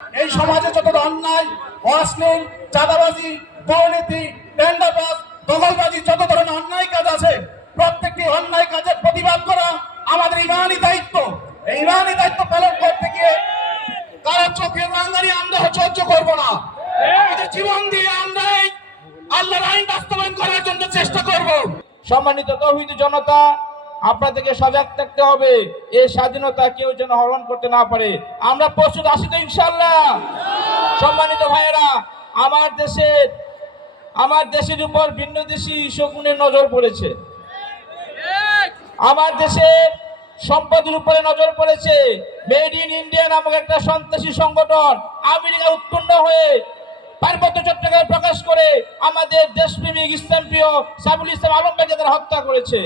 এই সমাজে যত অন্যায়, অশ্লীল, চাঁদাবাজি, দুর্নীতি, টেন্ডারবাজ, দখলবাজি, যত ধরনের অন্যায় কাজ আছে, প্রত্যেকটি অন্যায় কাজের প্রতিবাদ করা আমাদের ইমানই দায়িত্ব। এই ইমানই দায়িত্ব পালন করতে গিয়ে কারও চোখের রাঙ্গানি আমরা সহ্য করব না। আমাদের জীবন দিয়ে আমরা এই আল্লাহর আইন বাস্তবায়ন করার জন্য চেষ্টা করব। সম্মানিত তৌহিদ জনতা আপনাদেরকে সজাগ থাকতে হবে। এই স্বাধীনতা কেউ যেন হরণ করতে না পারে। আমরা প্রস্তুত আছি তো ইনশাল্লাহ সম্মানিত ভাইয়েরা, আমার দেশের আমার দেশের উপর ভিন্ন দেশি শকুনের নজর পড়েছে। আমার দেশের সম্পদের উপরে নজর পড়েছে। মেড ইন ইন্ডিয়া নামক একটা সন্ত্রাসী সংগঠন আমেরিকা উৎপন্ন হয়ে পার্বত্য চট্টগ্রামে প্রকাশ করে আমাদের দেশপ্রেমিক ইসলাম প্রিয় সাইফুল ইসলাম আলমবাগে তারা হত্যা করেছে।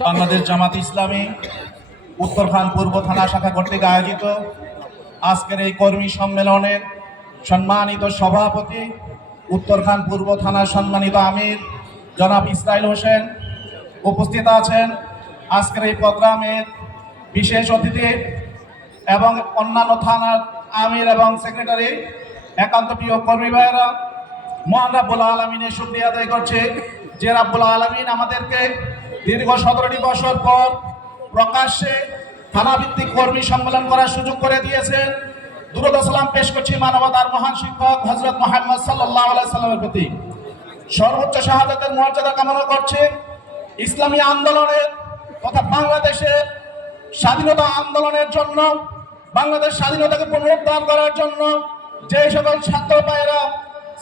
বাংলাদেশ জামাত ইসলামী উত্তরখান পূর্ব থানা শাখা কর্তৃক আয়োজিত আজকের এই কর্মী সম্মেলনের সম্মানিত সভাপতি উত্তরখান পূর্ব থানার সম্মানিত আমির জনাব ইসরাইল হোসেন উপস্থিত আছেন। আজকের এই প্রোগ্রামের বিশেষ অতিথি এবং অন্যান্য থানার আমির এবং সেক্রেটারি, একান্ত প্রিয় কর্মী ভাইয়েরা, মহান রাব্বুল আলমিনের শুক্রিয়া আদায় করছে। যে রাব্বুল আলমিন আমাদেরকে দীর্ঘ সতেরোটি বছর পর প্রকাশ্যে থানাভিত্তিক কর্মী সম্মেলন করার সুযোগ করে দিয়েছেন। দুরুদ সালাম পেশ করছি মানবতার মহান শিক্ষক হজরত মোহাম্মদ সাল্লাহ সাল্লামের প্রতি। সর্বোচ্চ শাহাদাতের মর্যাদা কামনা করছে। ইসলামী আন্দোলনের তথা বাংলাদেশের স্বাধীনতা আন্দোলনের জন্য, বাংলাদেশ স্বাধীনতাকে পুনরুদ্ধার করার জন্য যে সকল ছাত্র ভাইয়েরা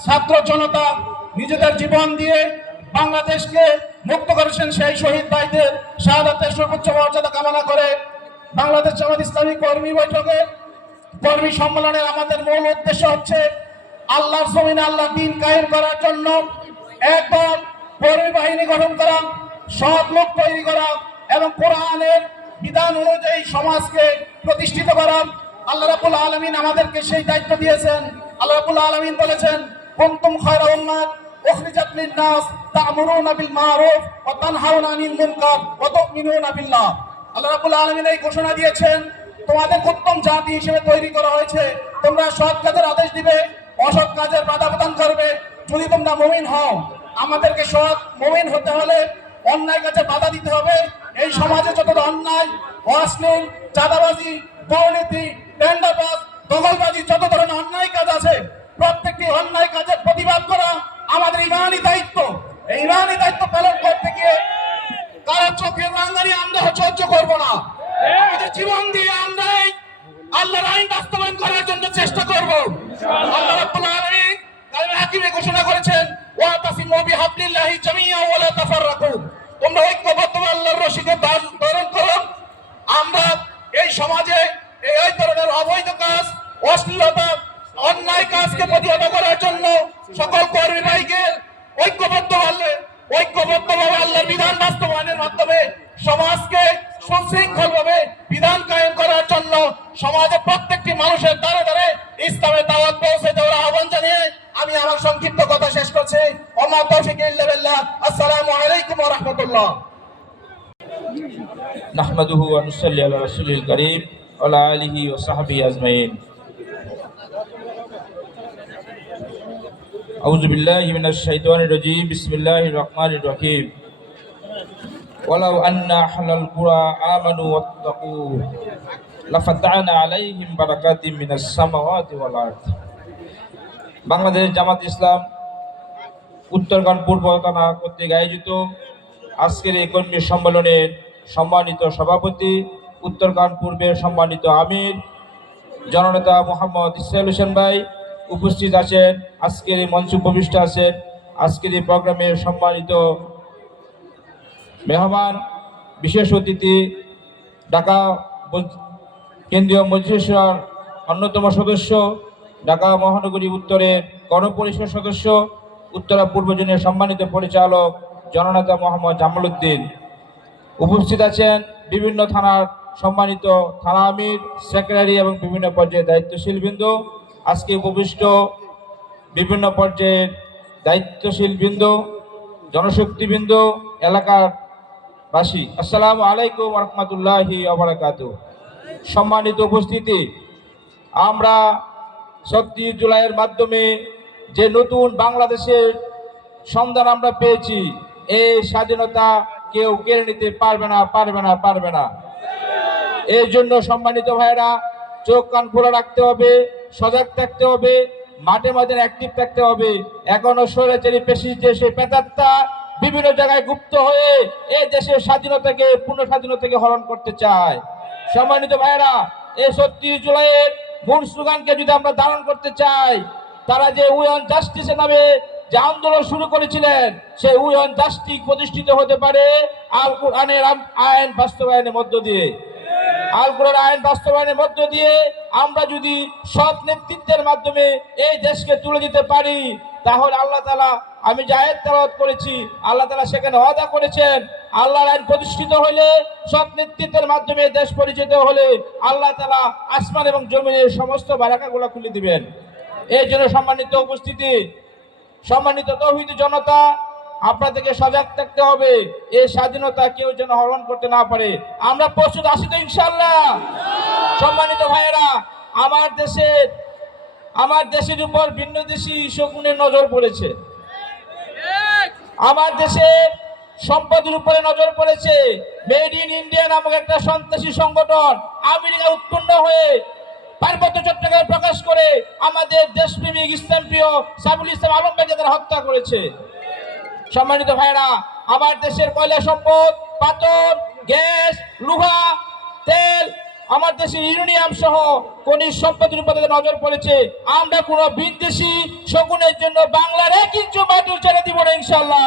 ছাত্র জনতা নিজেদের জীবন দিয়ে বাংলাদেশকে মুক্ত করেছেন সেই শহীদ ভাইদের শাহাদাতের সর্বোচ্চ মর্যাদা কামনা করে বাংলাদেশ জামাত ইসলামী কর্মী বৈঠকে কর্মী সম্মেলনের আমাদের মূল উদ্দেশ্য হচ্ছে আল্লাহর জমিনে আল্লাহ দিন কায়েম করার জন্য একদল কর্মী বাহিনী গঠন করা, সৎ লোক তৈরি করা এবং কোরআনের বিধান অনুযায়ী সমাজকে প্রতিষ্ঠিত করা। আল্লাহ রাবুল আলমিন আমাদেরকে সেই দায়িত্ব দিয়েছেন। আল্লাহ রাবুল আলমিন বলেছেন, কুনতুম খায়রা উম্মাত লিন-নাস, তা'মুরুনা বিল মা'রুফ ওয়া তানহাউনা আনিল মুনকার ওয়া আল্লাহ রাবুল আলমিন এই ঘোষণা দিয়েছেন, তোমাদের উত্তম জাতি হিসেবে তৈরি করা হয়েছে। তোমরা সৎ কাজের আদেশ দিবে, অসৎ কাজের বাধা প্রদান করবে। যদি তোমরা মুমিন হও, আমাদেরকে সৎ মুমিন হতে হলে অন্যায় কাজে বাধা দিতে হবে। এই সমাজে যত অন্যায়, অশ্লীল, চাঁদাবাজি, দুর্নীতি, টেন্ডারবাজ দখলবাজি যত ধরনের অন্যায় কাজ আছে প্রত্যেকটি অন্যায় কাজের প্রতিবাদ করা আমাদের ইমানই দায়িত্ব এই ইমানই দায়িত্ব পালন করতে গিয়ে কারও চোখের রাঙ্গানি আমরা সহ্য করব না আমাদের জীবন দিয়ে আমরা এই আল্লাহর আইন বাস্তবায়ন করার চেষ্টা করব। আল্লাহ রাব্বুল আলামিন কালামে হাকিমে ঘোষণা করেছেন, ওয়া তাসিমু বিহাবলিল্লাহি জামিআ ওয়া লা তাফাররাকু। তোমরা আল্লাহর ধারণ করো। আমরা এই সমাজে এই ধরনের অবৈধ কাজ, অশ্লীলতা, অন্যায় কাজকে প্রতিহত করার জন্য সকল কর্মী ভাইকে ঐক্যবদ্ধ হলে, ঐক্যবদ্ধভাবে আল্লাহর বিধান বাস্তবায়নের মাধ্যমে সমাজকে বিধান কায়েম করার জন্য সমাজে প্রত্যেকটি মানুষের দ্বারে ইসলামের দাওয়াত পৌঁছে দেওয়ার আহ্বান জানিয়ে আমি আমার সংক্ষিপ্ত কথা শেষ করছি ওমা তৌফিক ইল্লা বিল্লাহ আসসালামু আলাইকুম ওয়া রাহমাতুল্লাহ নাহমাদুহু ওয়া নুসাল্লি আলা রাসূলিল কারীম ওয়া আলা আলিহি ওয়া সাহবিহি আজমাইন أعوذ بالله من الشيطان الرجيم بسم الله الرحمن الرحيم ولو أن أهل القرى آمنوا واتقوا বাংলাদেশ জামাত ইসলাম উত্তরগঞ্জ পূর্ব থানা কর্তৃক আয়োজিত আজকের এই কর্মী সম্মেলনের সম্মানিত সভাপতি উত্তরকান পূর্বের সম্মানিত আমির, জননেতা মোহাম্মদ ইসাইল হোসেন ভাই উপস্থিত আছেন, আজকের এই মঞ্চ উপবিষ্ট আছেন, আজকের এই প্রোগ্রামের সম্মানিত মেহমান, বিশেষ অতিথি, ঢাকা কেন্দ্রীয় মজলিসের অন্যতম সদস্য, ঢাকা মহানগরী উত্তরের গণপরিষদ সদস্য, উত্তরা পূর্ব জোনের সম্মানিত পরিচালক জননেতা মোহাম্মদ জামাল উদ্দিন উপস্থিত আছেন বিভিন্ন থানার সম্মানিত থানা আমির, সেক্রেটারি এবং বিভিন্ন পর্যায়ে দায়িত্বশীল বৃন্দ আজকে উপবিষ্ট বিভিন্ন পর্যায়ের দায়িত্বশীল বৃন্দ জনশক্তিবৃন্দ এলাকার বাসী আসসালামু আলাইকুম রহমতুল্লাহি সম্মানিত উপস্থিতি। আমরা ছত্রিশ জুলাইয়ের মাধ্যমে যে নতুন বাংলাদেশের সন্ধান আমরা পেয়েছি এই স্বাধীনতা কেউ কেড়ে নিতে পারবে না পারবে না পারবে না। এই জন্য সম্মানিত ভাইরা চোখ কান খোলা রাখতে হবে, সজাগ থাকতে হবে, মাঠে মাঝে অ্যাক্টিভ থাকতে হবে। এখনও স্বৈরাচারী পেশি যে সেই পেতাত্তা বিভিন্ন জায়গায় গুপ্ত হয়ে এই দেশের স্বাধীনতাকে পূর্ণ স্বাধীনতাকে হরণ করতে চায়। সম্মানিত ভাইরা এই ছত্রিশ জুলাইয়ের মূল স্লোগানকে যদি আমরা ধারণ করতে চাই, তারা যে উইয়ন জাস্টিসের নামে যে আন্দোলন শুরু করেছিলেন, সেই উইয়ন জাস্টিস প্রতিষ্ঠিত হতে পারে আল কোরআনের আইন বাস্তবায়নের মধ্য দিয়ে। আল কোরআন আইন বাস্তবায়নের মধ্য দিয়ে আমরা যদি সৎ নেতৃত্বের মাধ্যমে এই দেশকে তুলে দিতে পারি, তাহলে আল্লাহ তালা আমি যে আয়াত তেলাওয়াত করেছি, আল্লাহ তালা সেখানে ওয়াদা করেছেন আল্লাহর আইন প্রতিষ্ঠিত হলে সৎ নেতৃত্বের মাধ্যমে দেশ পরিচিত হলে আল্লাহ তালা আসমান এবং জমিনের সমস্ত বারাকাগুলো খুলে দিবেন। এই জন্য সম্মানিত উপস্থিতি, সম্মানিত তৌহিদ জনতা, আপনাদেরকে সজাগ থাকতে হবে। এই স্বাধীনতা কেউ যেন হরণ করতে না পারে। আমরা প্রস্তুত আছি তো ইনশাল্লাহ সম্মানিত ভাইয়েরা, আমার দেশের আমার দেশের উপর ভিন্ন দেশি শকুনের নজর পড়েছে। আমার দেশের সম্পদের উপরে নজর পড়েছে। মেড ইন ইন্ডিয়া নামক একটা সন্ত্রাসী সংগঠন আমেরিকা উৎপন্ন হয়ে পার্বত্য চট্টগ্রামে প্রকাশ করে আমাদের দেশপ্রেমিক ইসলাম প্রিয় সাবুল ইসলাম আলম ভাইকে হত্যা করেছে। সম্মানিত ভাইরা আমার দেশের কয়লা সম্পদ, পাথর, গ্যাস, লোহা, তেল, আমার দেশের ইউরেনিয়াম সহ খনিজ সম্পদের উপর নজর পড়েছে। আমরা কোনো বিদেশি শকুনের জন্য বাংলার এক ইঞ্চু মাটি ছেড়ে দিব না ইনশাল্লাহ